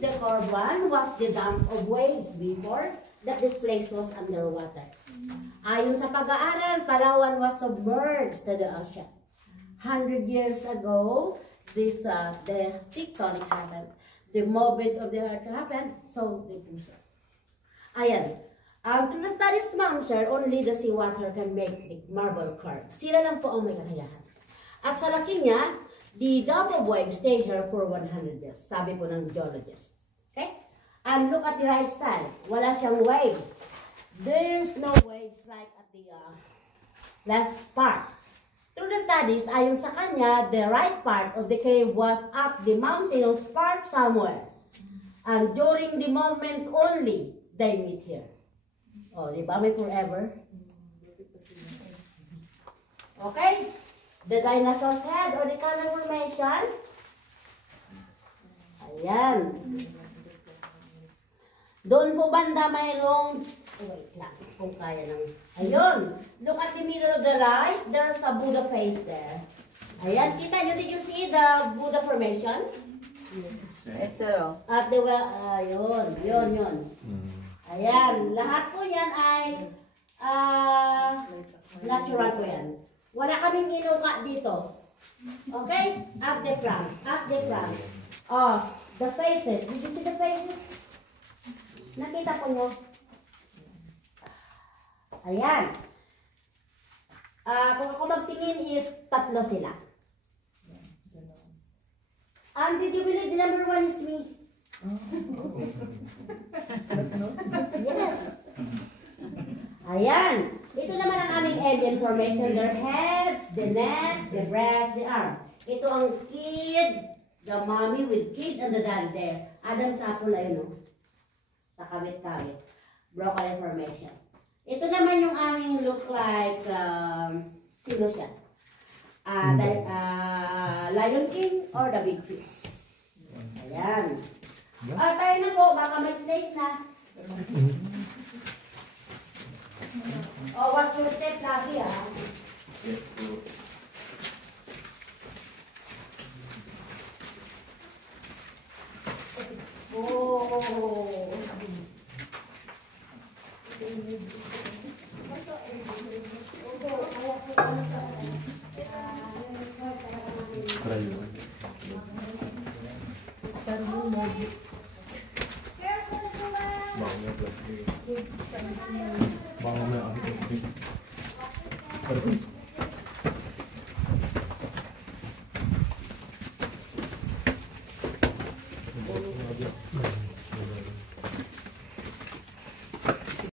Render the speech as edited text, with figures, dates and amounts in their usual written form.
the curved one was the dump of waves before that this place was underwater. Ayon sa pag-aaral, Palawan was submerged to the ocean. 100 years ago, the tectonic happened. The movement of the earth happened, so they pushed it. Ayan. To the studies, ma'am, sir, only the seawater can make the marble curve. Sila lang po ang may kakayahan. At sa laki niya, the dump of waves stay here for 100 years. Sabi po ng geologist. Okay? And look at the right side. Wala siyang waves. There's no waves like at the left part. Through the studies, ayon sa kanya, the right part of the cave was at the mountainous part somewhere. And during the moment only, they meet here. Oh, di ba? May forever. Okay? The dinosaur's head or the camel formation. Ayan. Doon po banda mayroong, wait lang, kung kaya nang, ayun. Look at the middle of the right, there's a Buddha face there. Ayan, kita nyo, did you see the Buddha formation? Yes, sir. At the, yun. Ayan, lahat po yan ay natural po yan. Wala kaming inuka dito. Okay? At the front. Oh, the faces. Did you see the faces? Nakita po nyo? Ayan. Kung ako magtingin is tatlo sila. And did you believe the number one is me? Yes. Ayan. Ito naman ang aming alien formation. Their heads, the necks, the breast, the arm. Ito ang kid, the mommy with kid and the dad there. Adam's apple na yun, no? Sa kawit-kawit. Broccoli formation. Ito naman yung aming look like, sino siya? Lion King or the Big Fish. Ayan. Tayo na po, baka may snake na. Oh, watch your step lagi, ah. Oh. Bang